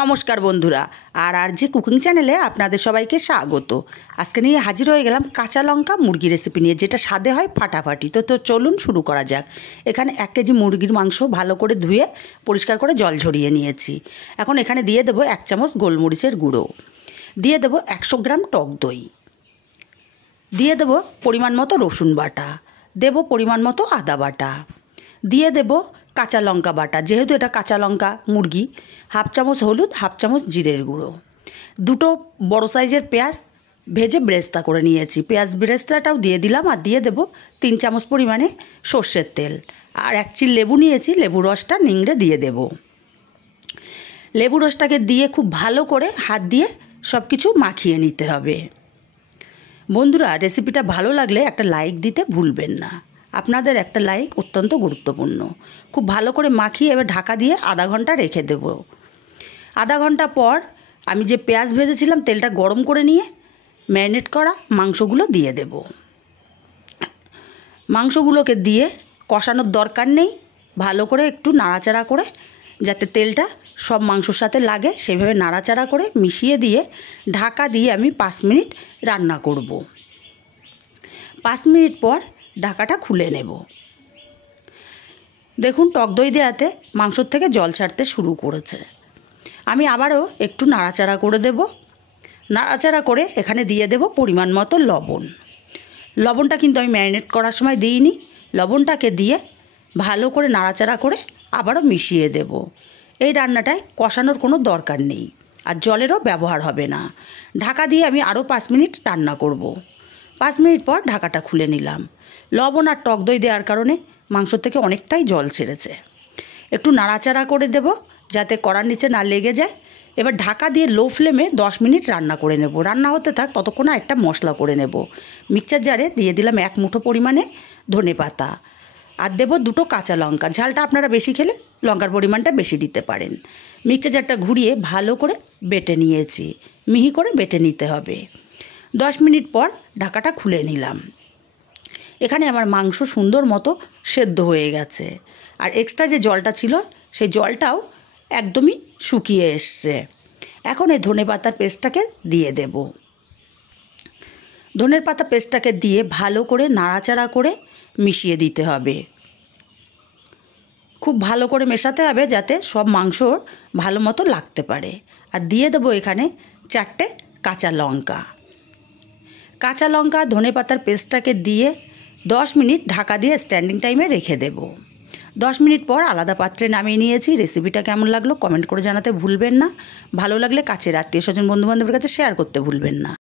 নমস্কার বন্ধুরা, আর কুকিং চ্যানেলে আপনাদের সবাইকে স্বাগত। আজকে নিয়ে হাজির হয়ে গেলাম কাঁচা লঙ্কা মুরগি রেসিপি নিয়ে, যেটা স্বাদে হয় ফাটাফাটি। তো চলুন শুরু করা যাক। এখানে 1 কেজি মুরগির মাংস ভালো করে ধুয়ে পরিষ্কার করে জল ঝরিয়ে নিয়েছি। এখন এখানে দিয়ে দেবো 1 চামচ গোলমরিচের গুঁড়ো, দিয়ে দেবো 100 গ্রাম টক দই, দিয়ে দেবো পরিমাণ মতো রসুন বাটা, দেবো পরিমাণ মতো আদা বাটা, দিয়ে দেবো কাঁচা লঙ্কা বাটা, যেহেতু এটা কাঁচা লঙ্কা মুরগি, 1/2 চামচ হলুদ, 1/2 চামচ জিরের গুঁড়ো, 2টো বড় সাইজের পেঁয়াজ ভেজে ব্রেস্তা করে নিয়েছি, পেঁয়াজ ব্রেস্তাটাও দিয়ে দিলাম। আর দিয়ে দেবো 3 চামচ পরিমাণে সর্ষের তেল, আর 1 চিল লেবু নিয়েছি, লেবু রসটা নিংড়ে দিয়ে দেব। লেবু রসটাকে দিয়ে খুব ভালো করে হাত দিয়ে সব কিছু মাখিয়ে নিতে হবে। বন্ধুরা, রেসিপিটা ভালো লাগলে একটা লাইক দিতে ভুলবেন না, আপনাদের একটা লাইক অত্যন্ত গুরুত্বপূর্ণ। খুব ভালো করে মাখিয়ে এবার ঢাকা দিয়ে আধা ঘন্টা রেখে দেব। আধা ঘন্টা পর আমি যে পেঁয়াজ ভেজেছিলাম তেলটা গরম করে নিয়ে ম্যারিনেট করা মাংসগুলো দিয়ে দেব। মাংসগুলোকে দিয়ে কষানোর দরকার নেই, ভালো করে একটু নাড়াচাড়া করে যাতে তেলটা সব মাংসর সাথে লাগে সেভাবে নাড়াচাড়া করে মিশিয়ে দিয়ে ঢাকা দিয়ে আমি 5 মিনিট রান্না করব। 5 মিনিট পর ঢাকাটা খুলে নেব। দেখুন, টক দই দেওয়াতে মাংসর থেকে জল ছাড়তে শুরু করেছে। আমি আবারও একটু নাড়াচাড়া করে দেব। নাড়াচাড়া করে এখানে দিয়ে দেব পরিমাণ মতো লবণ। লবণটা কিন্তু আমি ম্যারিনেট করার সময় দিইনি। লবণটাকে দিয়ে ভালো করে নাড়াচাড়া করে আবারও মিশিয়ে দেব। এই রান্নাটায় কষানোর কোনো দরকার নেই, আর জলেরও ব্যবহার হবে না। ঢাকা দিয়ে আমি আরও 5 মিনিট রান্না করব। 5 মিনিট পর ঢাকাটা খুলে নিলাম। লবণ আর টক দই দেওয়ার কারণে মাংস থেকে অনেকটাই জল ছেড়েছে। একটু নাড়াচাড়া করে দেব যাতে কড়ার নিচে না লেগে যায়। এবার ঢাকা দিয়ে লো ফ্লেমে 10 মিনিট রান্না করে নেব। রান্না হতে থাক ততক্ষণ একটা মশলা করে নেব। মিক্সচার জারে দিয়ে দিলাম 1 মুঠো পরিমাণে ধনেপাতা, আর দেবো 2টো কাঁচা লঙ্কা। ঝালটা আপনারা বেশি খেলে লঙ্কার পরিমাণটা বেশি দিতে পারেন। মিক্সচার জারটা ঘুরিয়ে ভালো করে বেটে নিয়েছি, মিহি করে বেটে নিতে হবে। 10 মিনিট পর ঢাকাটা খুলে নিলাম। এখানে আমার মাংস সুন্দর মতো সেদ্ধ হয়ে গেছে, আর এক্সট্রা যে জলটা ছিল সেই জলটাও একদমই শুকিয়ে এসছে। এখন এই ধনেপাতার পেস্টটাকে দিয়ে দেব। ধনের পাতা পেস্টটাকে দিয়ে ভালো করে নাড়াচাড়া করে মিশিয়ে দিতে হবে। খুব ভালো করে মেশাতে হবে যাতে সব মাংস ভালো মতো লাগতে পারে। আর দিয়ে দেবো এখানে 4টে কাঁচা লঙ্কা। কাঁচা লঙ্কা ধনেপাতার পেস্টটাকে দিয়ে 10 মিনিট ঢাকা দিয়ে স্ট্যান্ডিং টাইমে রেখে দেব। 10 মিনিট পর আলাদা পাত্রে নামিয়ে নিয়েছি। রেসিপিটা কেমন লাগলো কমেন্ট করে জানাতে ভুলবেন না। ভালো লাগলে কাছের আত্মীয় স্বজন বন্ধুবান্ধবের কাছে শেয়ার করতে ভুলবেন না।